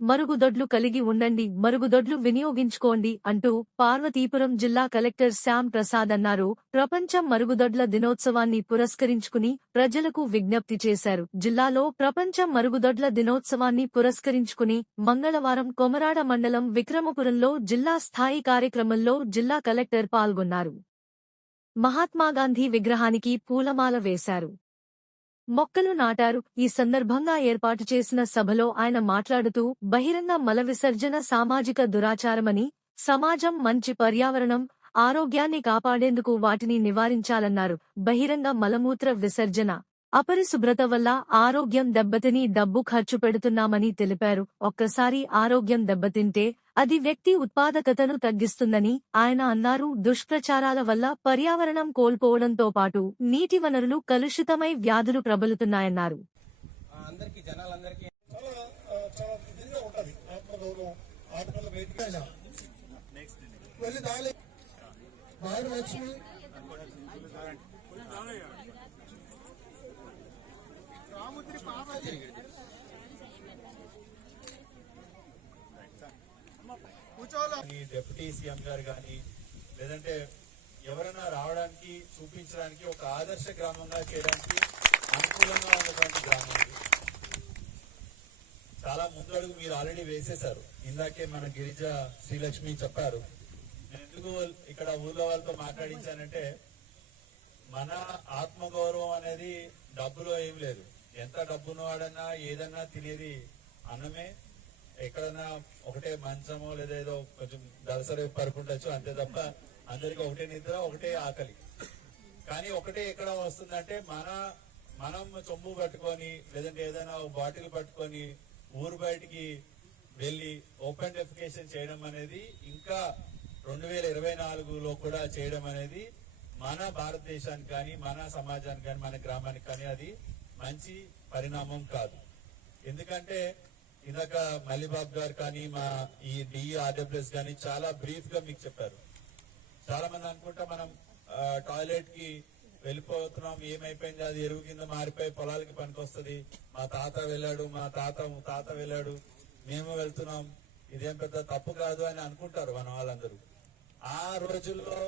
మరుగుదొడ్లు కలిగి ఉండండి మరుగుదొడ్లు వినియోగించుకోండి అంటూ పార్వతీపురం జిల్లా కలెక్టర్ శ్యామ్ ప్రసాద్ అన్నారు. ప్రపంచం మరుగుదొడ్ల దినోత్సవాన్ని పురస్కరించుకుని ప్రజలకు విజ్ఞప్తి చేశారు. జిల్లాలో ప్రపంచం మరుగుదొడ్ల దినోత్సవాన్ని పురస్కరించుకుని మంగళవారం కొమరాడ మండలం విక్రమపురంలో జిల్లా స్థాయి కార్యక్రమంలో జిల్లా కలెక్టర్ పాల్గొన్నారు. మహాత్మాగాంధీ విగ్రహానికి పూలమాల వేశారు. మొక్కలు నాటారు. ఈ సందర్భంగా ఏర్పాటు చేసిన సభలో ఆయన మాట్లాడుతూ బహిరంగ మల విసర్జన సామాజిక దురాచారమని సమాజం మంచి పర్యావరణం ఆరోగ్యాన్ని కాపాడేందుకు వాటిని నివారించాలన్నారు. బహిరంగ మలమూత్ర విసర్జన అపరిశుభ్రత వల్ల ఆరోగ్యం దెబ్బతిని డబ్బు ఖర్చు పెడుతున్నామని తెలిపారు. ఒక్కసారి ఆరోగ్యం దెబ్బతింటే అది వ్యక్తి ఉత్పాదకతను తగ్గిస్తుందని ఆయన అన్నారు. దుష్ప్రచారాల వల్ల పర్యావరణం కోల్పోవడంతో పాటు నీటి వనరులు కలుషితమై వ్యాధులు ప్రబలుతున్నాయన్నారు. రాముద్రి అందరికీ జనాలందరికీ చాలా ఆ, చాలా ఇదిగా ఉంటది ఆత్మగౌరవం ఆటల బయటికి అయినా వెళ్ళి దాలి నాయుడు లక్ష్మి ఈ డిప్యూటీ సీఎం గారు కానీ లేదంటే ఎవరైనా రావడానికి చూపించడానికి ఒక ఆదర్శ గ్రామంగా చేయడానికి అనుకూలంగా ఉన్నటువంటి గ్రామం చాలా ముందడుగు మీరు ఆల్రెడీ వేసేశారు. ఇందాకే మన గిరిజ శ్రీలక్ష్మి చెప్పారు. నేను ఎందుకు ఇక్కడ ఊర్లో వాళ్ళతో మాట్లాడించానంటే మన ఆత్మగౌరవం అనేది డబ్బులో ఏం లేదు. ఎంత డబ్బును వాడన్నా ఏదన్నా తినేది అన్నమే. ఎక్కడన్నా ఒకటే మంచమో లేదా ఏదో కొంచెం దళసరి పరుకుండొచ్చు అంతే తప్ప అందరికి ఒకటే నిద్ర ఒకటే ఆకలి. కానీ ఒకటే ఎక్కడ వస్తుందంటే మన మనం చొమ్ము పట్టుకొని లేదంటే ఏదైనా బాటిల్ పట్టుకొని ఊరు బయటికి వెళ్ళి ఓపెన్ డెఫికేషన్ చేయడం అనేది ఇంకా రెండు వేల ఇరవై నాలుగులో కూడా చేయడం అనేది మన భారతదేశానికి కానీ మన సమాజానికి కానీ మన గ్రామానికి కానీ అది మంచి పరిణామం కాదు. ఎందుకంటే ఇందాక మల్లిబాబు గారు కానీ మా ఈ డిఆర్డబ్ల్యూఎస్ కానీ చాలా బ్రీఫ్గా మీకు చెప్పారు. చాలా మంది అనుకుంటా మనం టాయిలెట్కి వెళ్ళిపోతున్నాం ఏమైపోయింది అది ఎరువు కింద మారిపోయి పొలాలకి పనికొస్తుంది. మా తాత వెళ్ళాడు మా తాత తాత వెళ్ళాడు మేము వెళ్తున్నాం. ఇదేం పెద్ద తప్పు కాదు అని అనుకుంటారు మన వాళ్ళందరూ. ఆ రోజుల్లో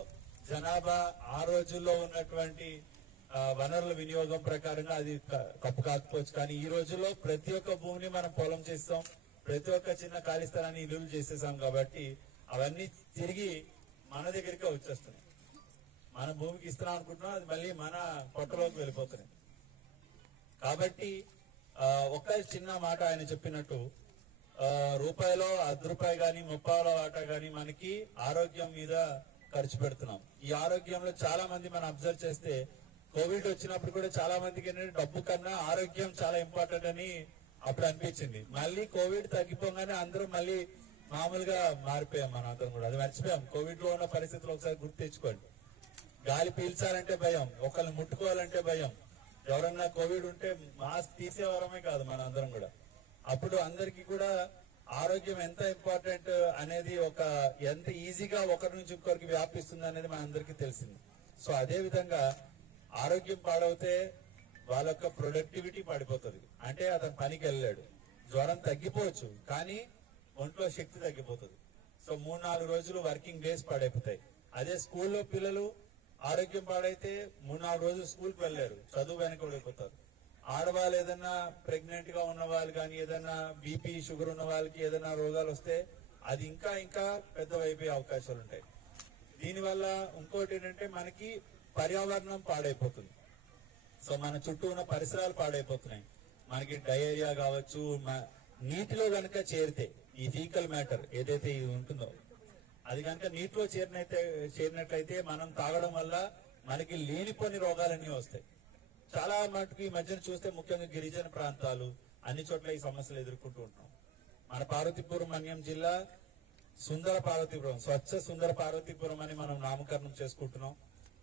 జనాభా ఆ రోజుల్లో ఉన్నటువంటి వనరుల వినియోగం ప్రకారంగా అది కప్పు కాకపోవచ్చు. కానీ ఈ రోజుల్లో ప్రతి ఒక్క భూమిని మనం పొలం చేస్తాం. ప్రతి ఒక్క చిన్న ఖాళీ స్థలాన్ని ఇల్లు చేసేసాం కాబట్టి అవన్నీ తిరిగి మన దగ్గరికి వచ్చేస్తున్నాయి. మన భూమికి ఇస్తున్నాం అనుకుంటున్నాం అది మళ్ళీ మన పొట్టలోకి వెళ్ళిపోతున్నాయి. కాబట్టి ఆ, ఒక్క చిన్న మాట ఆయన చెప్పినట్టు ఆ, రూపాయలో అర్ధ రూపాయి కానీ ముప్పాల ఆట కానీ మనకి ఆరోగ్యం మీద ఖర్చు పెడుతున్నాం. ఈ ఆరోగ్యంలో చాలా మంది మనం అబ్జర్వ్ చేస్తే కోవిడ్ వచ్చినప్పుడు కూడా చాలా మందికి ఏంటంటే డబ్బు కన్నా ఆరోగ్యం చాలా ఇంపార్టెంట్ అని అప్పుడు అనిపించింది. మళ్ళీ కోవిడ్ తగ్గిపోగానే అందరూ మళ్ళీ మామూలుగా మారిపోయాం మనం అందరం కూడా. అది మర్చిపోయాం. కోవిడ్లో ఉన్న పరిస్థితులు ఒకసారి గుర్తు తెచ్చుకోండి. గాలి పీల్చాలంటే భయం. ఒకరిని ముట్టుకోవాలంటే భయం. ఎవరన్నా కోవిడ్ ఉంటే మాస్క్ తీసేవారమే కాదు మన అందరం కూడా. అప్పుడు అందరికీ కూడా ఆరోగ్యం ఎంత ఇంపార్టెంట్ అనేది ఒక ఎంత ఈజీగా ఒకరి నుంచి ఇంకొకరికి వ్యాపిస్తుంది అనేది మన అందరికీ తెలిసింది. సో అదే విధంగా ఆరోగ్యం పాడవుతే వాళ్ళ యొక్క ప్రొడక్టివిటీ పడిపోతుంది. అంటే అతను పనికి వెళ్ళాడు జ్వరం తగ్గిపోవచ్చు కానీ ఒంట్లో శక్తి తగ్గిపోతుంది. సో మూడు నాలుగు రోజులు వర్కింగ్ డేస్ పాడైపోతాయి. అదే స్కూల్లో పిల్లలు ఆరోగ్యం పాడైతే మూడు నాలుగు రోజులు స్కూల్కి వెళ్ళారు చదువు వెనకబడిపోతారు ఆడవాళ్ళు ఏదైనా ప్రెగ్నెంట్గా ఉన్న వాళ్ళు కానీ ఏదైనా బీపీ షుగర్ ఉన్న వాళ్ళకి ఏదైనా రోగాలు వస్తే అది ఇంకా ఇంకా పెద్దవైపోయే అవకాశాలు ఉంటాయి దీనివల్ల ఇంకోటి ఏంటంటే మనకి పర్యావరణం పాడైపోతుంది. సో మన చుట్టూ ఉన్న పరిసరాలు పాడైపోతున్నాయి. మనకి డయేరియా కావచ్చు నీటిలో కనుక చేరితే ఈ ఫీకల్ మ్యాటర్ ఏదైతే ఇది ఉంటుందో అది కనుక నీటిలో చేరినైతే చేరినట్లయితే మనం తాగడం వల్ల మనకి లేనిపోని రోగాలన్నీ వస్తాయి. చాలా మటుకు ఈ మధ్యన చూస్తే ముఖ్యంగా గిరిజన ప్రాంతాలు అన్ని చోట్ల ఈ సమస్యలు ఎదుర్కొంటూ ఉంటాం మన పార్వతీపురం మన్యం జిల్లా సుందర పార్వతీపురం స్వచ్ఛ సుందర పార్వతీపురం అని మనం నామకరణం చేసుకుంటున్నాం.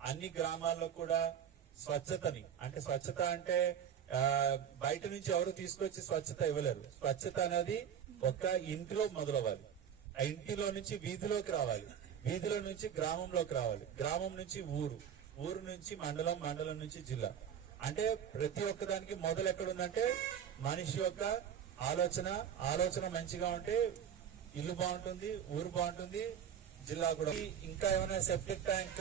అన్ని గ్రామాల్లో కూడా స్వచ్ఛతని. అంటే స్వచ్ఛత అంటే బయట నుంచి ఎవరు తీసుకొచ్చి స్వచ్ఛత ఇవ్వలేరు. స్వచ్ఛత అనేది ఒక్క ఇంటిలో మొదలవ్వాలి. ఆ ఇంటిలో నుంచి వీధిలోకి రావాలి. వీధిలో నుంచి గ్రామంలోకి రావాలి. గ్రామం నుంచి ఊరు. ఊరు నుంచి మండలం మండలం నుంచి జిల్లా. అంటే ప్రతి ఒక్కదానికి మొదలు ఎక్కడ ఉందంటే మనిషి యొక్క ఆలోచన ఆలోచన మంచిగా ఉంటే ఇల్లు బాగుంటుంది ఊరు బాగుంటుంది జిల్లా కూడా. ఇంకా ఏమైనా సెప్టిక్ ట్యాంక్